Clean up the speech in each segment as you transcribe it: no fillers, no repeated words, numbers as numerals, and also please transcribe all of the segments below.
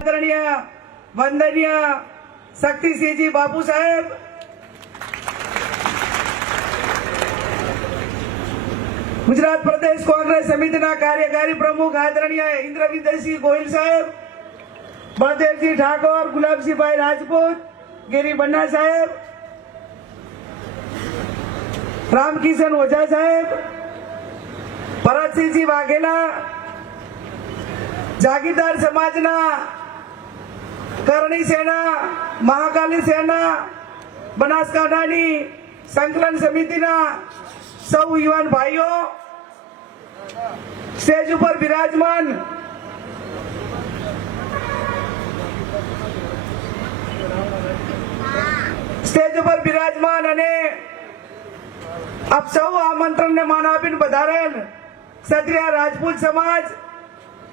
आदरणीय वंदनीय शक्तिसिंह जी बापू साहेब, गुजरात प्रदेश कांग्रेस समिति कार्यकारी प्रमुख आदरणीय इंद्रविंदरसिंह गोयल साहेब, बलदेवजी ठाकुर, गुलाबसिंह भाई राजपूत, गिरी बन्ना साहेब, रामकिशन ओझा साहेब, भरतसिंह वाघेला, जागीरदार समाजना करणी सेना, महाकाली सेना, बनासकांठानी संकलन समितिना सौ युवान भाईओ, स्टेज पर विराजमान અને આપ સૌ આમંત્રણને માન આપીને પધારેલ ક્ષત્રિય રાજપૂત સમાજ,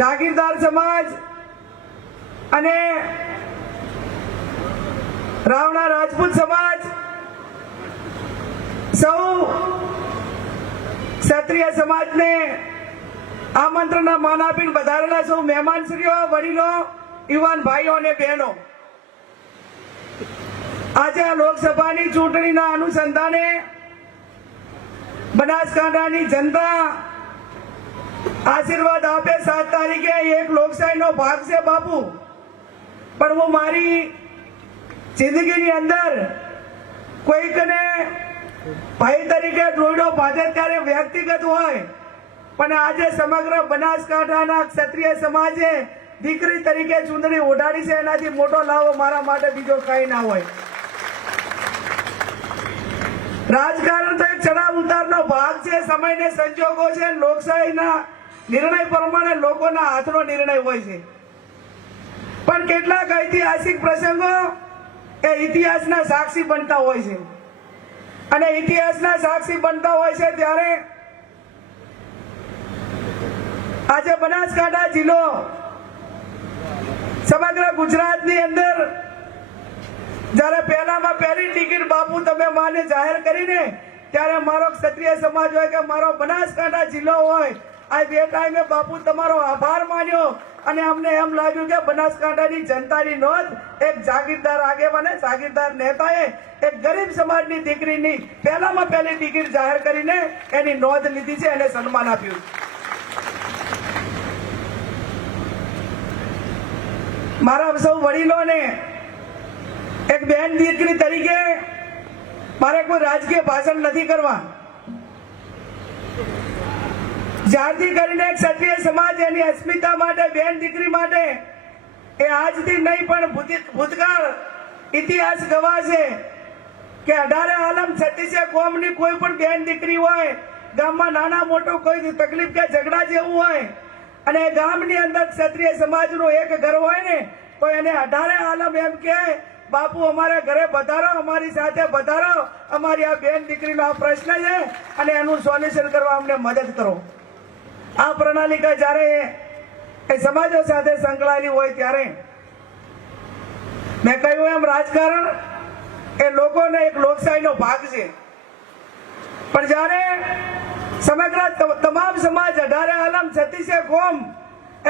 જાગીરદાર સમાજ અને રાવણા રાજપૂત સમાજ, સૌ ક્ષત્રિય સમાજને આમંત્રણના માન આપીને પધારેલા સૌ મહેમાનશ્રીઓ, વડીલો, યુવાન ભાઈઓ અને બહેનો, આજે આ લોકસભાની ચૂંટણીના અનુસંધાને બનાસકાંઠાની જનતા આશીર્વાદ આપે 7 તારીખે એક લોકશાહીનો ભાગ છે બાપુ, પણ હું મારી જિંદગીની અંદર કોઈકને ભાઈ તરીકે જોડો બાંધે ત્યારે વ્યક્તિગત હોય, પણ આજે સમગ્ર બનાસકાંઠાના ક્ષત્રિય સમાજે દીકરી તરીકે ચૂંટણી ઓઢાડી છે, એનાથી મોટો લાવો મારા માટે બીજો કઈ ના હોય। રાજકારણ તો એક ચડાવ ઉતારનો ભાગ છે, સમયને સંજોગો છે, લોકશાહીના નિર્ણય પ્રમાણે લોકોના હાથનો નિર્ણય હોય છે, પણ કેટલાક ઐતિહાસિક પ્રસંગો એ ઇતિહાસના સાક્ષી બનતા હોય છે, અને ઇતિહાસના સાક્ષી બનતા હોય છે ત્યારે આજે બનાસકાંઠા જિલ્લો સમગ્ર ગુજરાતની અંદર જયારે પહેલામાં પહેલી ટિકિટ બાપુ તમે માને જાહેર કરીને ત્યારે મારો ક્ષત્રિય સમાજ હોય કે મારો બનાસકાંઠા જિલ્લો હોય, આ બે ટાઈમે બાપુ તમારો આભાર માન્યો અને અમને એમ લાગ્યું કે બનાસકાંઠાની જનતાની નોંધ એક જાગીરદાર આગેવાને, જાગીરદાર નેતાએ એક ગરીબ સમાજની દીકરીની પહેલામાં પહેલી ટિકિટ જાહેર કરીને એની નોંધ લીધી છે, એને સન્માન આપ્યું। મારા સૌ વડીલોને એક બેન દીકરી તરીકે મારે કોઈ રાજકીય ભાષણ નથી કરવા। જ્યારથી કરીને ક્ષત્રિય સમાજ એની અસ્મિતા માટે, બેન દીકરી માટે એ આજથી નહીં પણ ભૂતકાળ ઇતિહાસ ગવાશે કે 18 આલમ 36 કોમની કોઈ પણ બેન દીકરી હોય, ગામમાં નાના મોટું કોઈ તકલીફ કે ઝઘડા જેવું હોય અને ગામની અંદર ક્ષત્રિય સમાજનું એક ઘર હોય ને તો એને 18 આલમ એમ કે બાપુ અમારા ઘરે પધારો, અમારી સાથે પધારો, અમારી આ બેન દીકરીનો આ પ્રશ્ન છે અને એનું સોલ્યુશન કરવા અમને મદદ કરો। આ પ્રણાલિકા જ્યારે એ સમાજો સાથે સંકળાયેલી હોય ત્યારે મેં કહ્યું એમ રાજકારણ એ લોકોને એક લોકશાહીનો ભાગ છે, પણ જ્યારે સમગ્ર તમામ સમાજ 18 આલમ 36 કોમ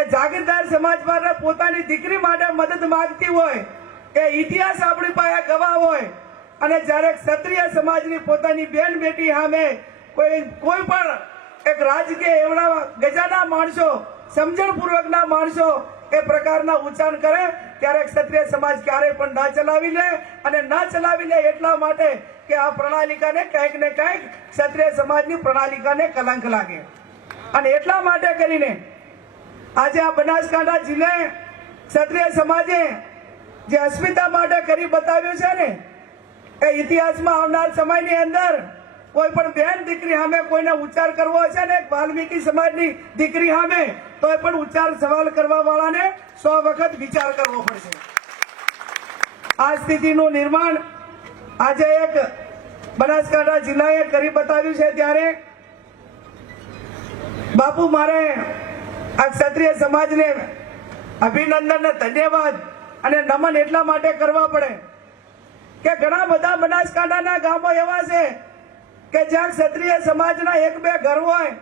એ જાગીરદાર સમાજ માટે પોતાની દીકરી માટે મદદ માંગતી હોય, એ ઇતિહાસ આપણી પાસે ગવાહ હોય અને જ્યારે ક્ષત્રિય સમાજની પોતાની બેન બેટી સામે કોઈ પણ એક રાજકીય એવડા ગજાના માણસો, સમજણપૂર્વકના માણસો એ પ્રકારના ઉચ્ચાર કરે ત્યારે ક્ષત્રિય સમાજ ક્યારેય પણ ના ચલાવી લે, અને ના ચલાવી લે એટલા માટે કે આ પ્રણાલિકાને કંઈક ને કંઈક ક્ષત્રિય સમાજની પ્રણાલિકાને કલંક લાગે, અને એટલા માટે કરીને આજે આ બનાસકાંઠા જિલ્લે ક્ષત્રિય સમાજે જે અસ્મિતા માટે કરી બતાવ્યું છે ને એ ઇતિહાસમાં આવનાર સમયની અંદર કોઈ પણ બેન દીકરી સામે કોઈને ઉચ્ચાર કરવો હશે ને વાલ્મીકી સમાજની દીકરી સામે તો એ પણ ઉચ્ચાર સવાલ કરવા વાળાને 100 વખત વિચાર કરવો પડશે। આ સ્થિતિનું નિર્માણ આજે એક બનાસકાંઠા જિલ્લાએ કરી બતાવ્યું છે ત્યારે બાપુ મારે આ ક્ષત્રિય સમાજને અભિનંદન ને ધન્યવાદ અને નમન એટલા માટે કરવા પડે કે ઘણા બધા બનાસકાંઠાના ગામો એવા છે કે જ્યાં ક્ષત્રિય સમાજના 1-2 ઘર હોય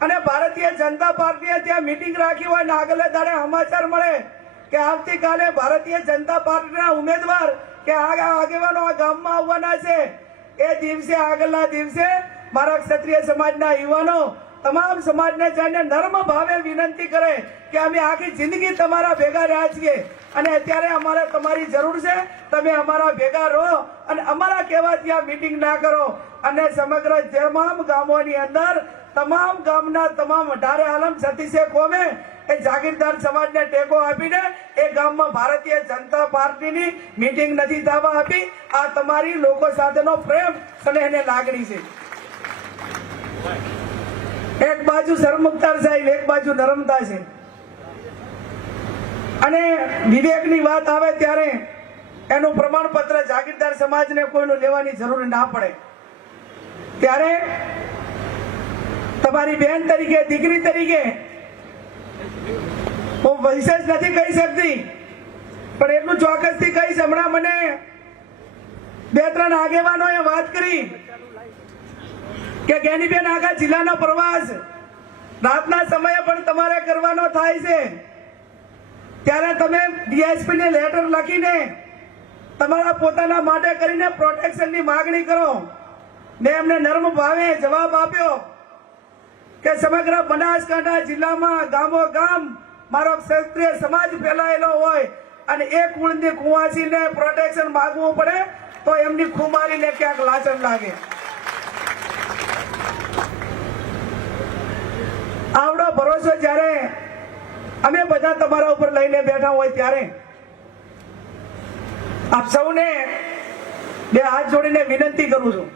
અને ભારતીય જનતા પાર્ટીએ ત્યાં મીટિંગ રાખી હોય ને આગલે દાડે સમાચાર મળે કે આવતીકાલે ભારતીય જનતા પાર્ટીના ઉમેદવાર કે આગેવાનો આ ગામમાં આવવાના છે, એ દિવસે આગળના દિવસે મારા ક્ષત્રિય સમાજના યુવાનો તમામ સમાજને જઈને નર્મ ભાવે વિનંતી કરે કે અમે આખી જિંદગી તમારા ભેગા રહ્યા છીએ અને અત્યારે અમારે તમારી જરૂર છે, તમે અમારા ભેગા રહો અને અમારા કહેવાથી આ મીટિંગ ના કરો. અને સમગ્ર તમામ ગામોની અંદર તમામ ગામના તમામ 18 આલમ 36 કોમે એ જાગીરદાર સમાજને ટેકો આપીને એ ગામમાં ભારતીય જનતા પાર્ટીની મીટિંગ નથી થવા આપી. આ તમારી લોકો સાથેનો પ્રેમ અને એને લાગણી છે. એક બાજુ શરમુક્તાર સાહેબ, એક બાજુ નરમતા છે. અને વિવેકની વાત આવે ત્યારે એનું પ્રમાણપત્ર જાગીરદાર સમાજને કોઈનું લેવાની જરૂર ના પડે. ત્યારે તમારી બહેન તરીકે, દીકરી તરીકે હું વિશેષ નથી કહી શકતી, પણ એટલું ચોક્કસથી કહીશ. હમણાં મને 2-3 આગેવાનોએ વાત કરી કે ગેનીબેન આખા જિલ્લાનો પ્રવાસ રાતના સમયે પણ તમારે કરવાનો થાય છે, ત્યારે તમે ડીએસપી ને લેટર લખીને તમારા પોતાના માટે કરીને પ્રોટેક્શનની માંગણી કરો. મેં એમને નર્મ ભાવે જવાબ આપ્યો કે સમગ્ર બનાસકાંઠા જિલ્લામાં ગામો ગામ મારો ક્ષત્રિય સમાજ ફેલાયેલો હોય અને એક કુળની કુંવાસીને પ્રોટેક્શન માંગવું પડે તો એમની ખુમારીને ક્યાંક લાચન લાગે. આવડો ભરોસો જ્યારે અમે બધા તમારા ઉપર લઈને બેઠા હોય ત્યારે આપ સૌને 2 હાથ જોડીને વિનંતી કરું છું.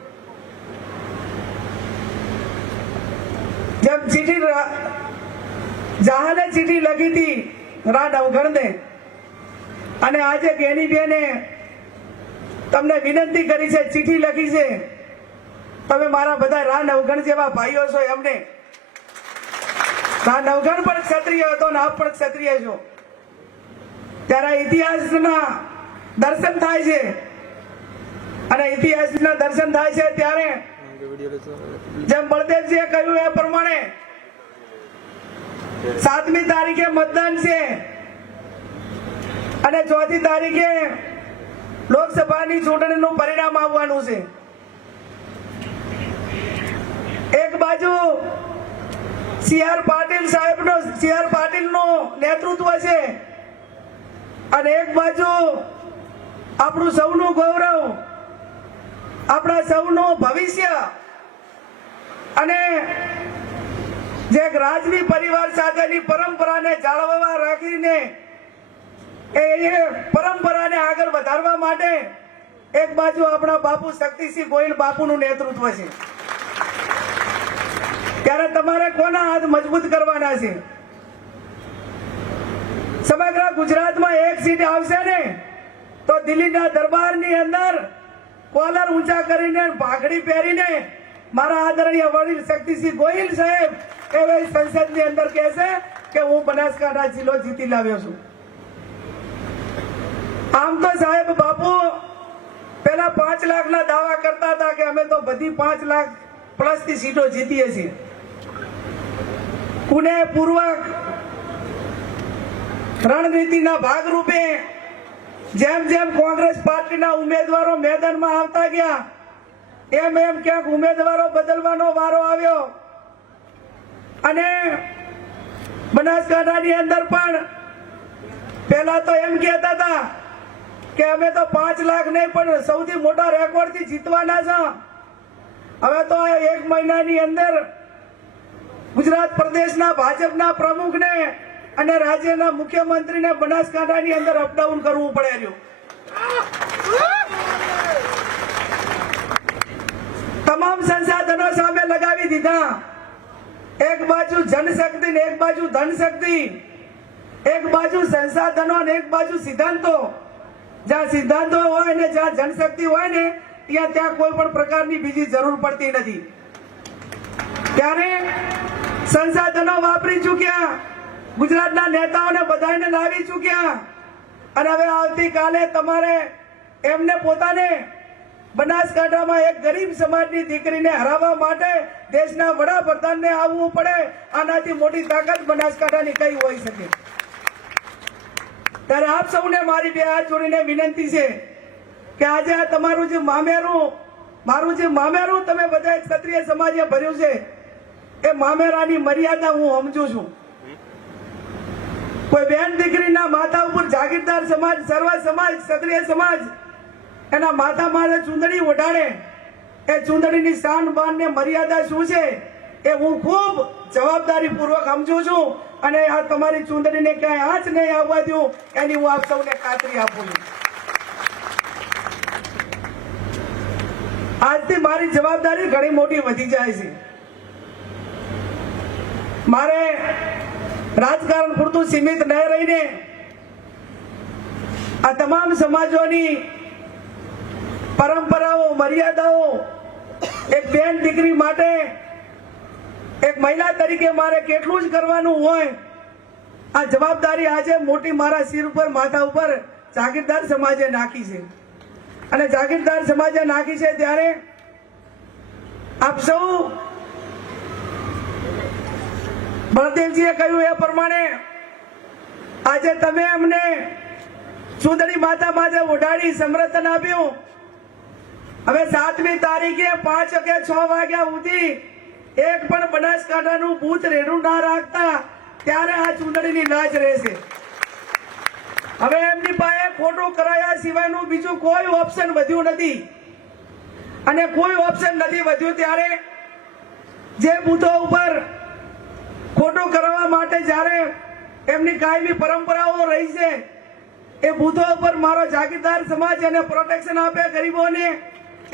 જેમ ચીઠી જહાને ચીઠી લખી હતી રા નવઘણને, અને આજે ગેનીબેને તમને વિનંતી કરી છે, ચીઠી લખી છે, તમે મારા બધા રા નવઘણ જેવા ભાઈઓ છો. એમને રા નવઘણ પણ ક્ષત્રિય હતો ને આપ પણ ક્ષત્રિય છો. ત્યારે ઇતિહાસના દર્શન થાય છે, અને ઇતિહાસના દર્શન થાય છે ત્યારે જેમ બળદેવજીએ કહ્યું એ પ્રમાણે 7મી તારીખે મતદાન છે અને 4જી તારીખે લોકસભાની ચૂંટણીનું પરિણામ આવવાનું છે. એક બાજુ CR પાટીલનું નેતૃત્વ છે અને એક બાજુ આપણું સૌનું ગૌરવ, આપણા સૌનું ભવિષ્ય અને જે રાજવી પરિવાર સાથેની પરંપરાને જાળવવા રાખીને એ પરંપરાને આગળ વધારવા માટે એક બાજુ આપણા બાપુ શક્તિસિંહ ગોહિલ બાપુનું નેતૃત્વ છે. ત્યારે તમારે કોના હાથ મજબૂત કરવાના છે? સમગ્ર ગુજરાતમાં એક સીટ આવશે ને તો દિલ્હીના દરબારની અંદર કોલર ઊંચા કરીને ભાગડી પહેરીને મારા આદરણીય વડીલ શક્તિસિંહ ગોહિલ સાહેબ એ સંસદની અંદર કહેશે કે હું બનાસકાંઠા જિલ્લો જીતી લાવ્યો છું. આમ તો સાહેબ બાપુ પેલા 5 લાખના દાવા કરતા હતા કે અમે તો બધી 5 લાખ પ્લસની સીટો જીતીએ છીએ. પુનેપૂર્વક રણનીતિના ભાગરૂપે જેમ જેમ કોંગ્રેસ પાર્ટીના ઉમેદવારો મેદાનમાં આવતા ગયા એમ ક્યાંક ઉમેદવારો બદલવાનો વારો આવ્યો અને બનાસકાંઠાની અંદર પણ પહેલા તો એમ કહેતા હતા કે અમે તો 5 લાખ નહીં પણ સૌથી મોટા રેકોર્ડથી જીતવાના છે. હવે તો 1 મહિનાની અંદર ગુજરાત પ્રદેશના ભાજપના પ્રમુખને અને રાજ્યના મુખ્યમંત્રીને બનાસકાંઠાની અંદર અપડાઉન કરવું પડે રહ્યું. તમામ સંસાધનો સામે લગાવી દીધા. એક બાજુ જનશક્તિ ને એક બાજુ ધનશક્તિ, એક બાજુ સંસાધનો ને એક બાજુ સિદ્ધાંતો. જ્યાં સિદ્ધાંતો હોય ને જ્યાં જનશક્તિ હોય ને ત્યાં કોઈ પણ પ્રકારની બીજી જરૂર પડતી નથી. ત્યારે સંસાધનો વાપરી ચૂક્યા, ગુજરાતના નેતાઓને બધાને લાવી ચૂક્યા અને હવે આવતીકાલે તમારે એમને પોતાને બનાસકાંઠામાં એક ગરીબ સમાજની દીકરીને હરાવવા માટે દેશના વડાપ્રધાનને આવવું પડે. આનાથી મોટી તાકાત બનાસકાંઠાની કઈ હોઈ શકે? ત્યારે આપ સૌને મારી બે હાથ જોડીને વિનંતી છે કે આજે આ તમારું જે મારું જે મામેરું તમે બધા ક્ષત્રિય સમાજે ભર્યું છે એ મામેરાની મર્યાદા હું સમજુ છું. કોઈ બેન દીકરીના માથા ઉપર જાગીરદાર સમાજ, સર્વ સમાજ, ક્ષત્રિય સમાજ એના માથા માથે ચૂંદડી ઓઢાડે, એ ચૂંદડીની શાન બાન ને મર્યાદા શું છે એ હું ખૂબ જવાબદારી પૂર્વક સમજુ છું. અને આ તમારી ચૂંદડીને ક્યાંય આંચ નહીં આવવા દઉં એની હું આપ સૌને ખાતરી આપું છું. આજથી મારી જવાબદારી ઘણી મોટી વધી જાય છે. મારે રાજકારણ પૂરતું સીમિત ન રહીને આ તમામ સમાજોની પરંપરાઓ, મર્યાદાઓ એક બેન દીકરી માટે, એક મહિલા તરીકે મારે કેટલું જ કરવાનું હોય, આ જવાબદારી આજે મોટી મારા શિર ઉપર, માથા ઉપર જાગીરદાર સમાજે નાખી છે. અને જાગીરદાર સમાજે નાખી છે ત્યારે આપ સૌ બળદેવજીએ કહ્યું એ પ્રમાણે આજે તમે અમને ચૂંદડી માથા માથે ઓઢાડી સમર્થન આપ્યું. હવે 7મી તારીખે 5 કે 6 વાગ્યા સુધી એક પણ બનાસકાંઠાનું બૂથ રેડું ના રાખતા ત્યારે આ ચૂંટણીની લાજ રહેશે. હવે એમની પાસે ખોટું કરાયા સિવાયનું બીજું કોઈ ઓપ્શન વધ્યું નથી. અને કોઈ ઓપ્શન નથી વધ્યું ત્યારે જે બૂથો ઉપર ખોટું કરવા માટે જ્યારે એમની કાયમી પરંપરાઓ રહી છે એ બૂથો ઉપર મારો જાગીરદાર સમાજ એને પ્રોટેક્શન આપે, ગરીબોને,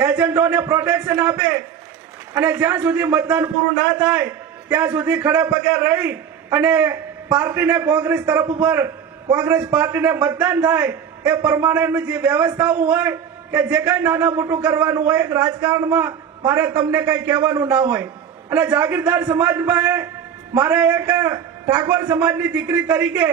એજન્ટોને પ્રોટેક્શન આપે. અને જ્યાં સુધી મતદાન પૂરું ના થાય ત્યાં સુધી ખડે પગે રહી અને પાર્ટીને કોંગ્રેસ તરફ ઉપર કોંગ્રેસ પાર્ટીને મતદાન થાય એ પ્રમાણેની જે વ્યવસ્થાઓ હોય કે જે કઈ નાના મોટું કરવાનું હોય રાજકારણમાં મારે તમને કઈ કહેવાનું ના હોય. અને જાગીરદાર સમાજમાં મારે એક ઠાકોર સમાજની દીકરી તરીકે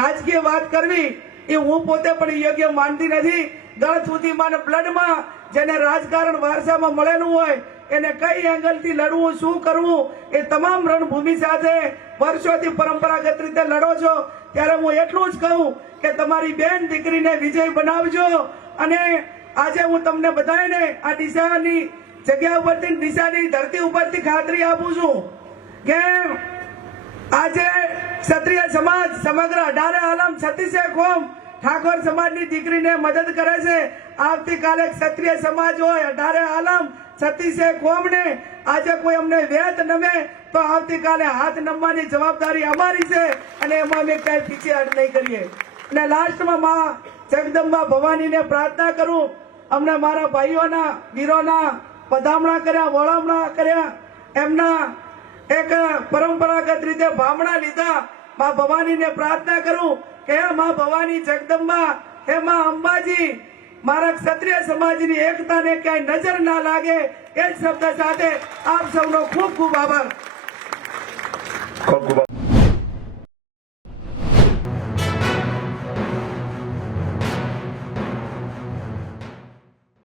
રાજકીય વાત કરવી એ હું પોતે પણ યોગ્ય માનતી નથી. ગળ સુધીમાં બ્લડમાં જેને રાજકારણ વારસામાં મળેલું હોય એને કઈ એંગલથી લડવું, શું કરવું એ તમામ રણભૂમિ સાથે વર્ષોથી પરંપરાગત રીતે લડો છો. ત્યારે હું એટલું જ કહું કે તમારી બેન દીકરીને વિજય બનાવજો. અને આજે હું તમને બધાને આ ડીસાની જગ્યા ઉપરથી, ડીસાની ધરતી ઉપરથી ખાતરી આપું છું કે આજે ક્ષત્રિય સમાજ સમગ્ર 18 આલમ 36 કોમ ઠાકોર સમાજની દીકરીને મદદ કરે છે. આવતીકાલે ક્ષત્રિય સમાજ હોય 18 આલમ 36 કોમને આજે કોઈ અમને વેત નમે તો આવતીકાલે હાથ નમવાની જવાબદારી અમારી છે અને એમાં અમે કઈ પીછેહટ નહીં કરીએ. અને લાસ્ટમાં માં જગદંબા ભવાનીને પ્રાર્થના કરું, અમને મારા ભાઈઓના, વીરોના પધામણા કર્યા, વળામણા કર્યા, એમના એક પરંપરાગત રીતે ભામણા લીધા. માં ભવાનીને પ્રાર્થના કરું કે હે માં ભવાની જગદંબા, હે માં અંબાજી, મારા ક્ષત્રિય સમાજની એકતાને ક્યાંય નજર ના લાગે એ જ શબ્દ સાથે આપ સૌનો ખૂબ ખૂબ આભાર. ખૂબ ખૂબ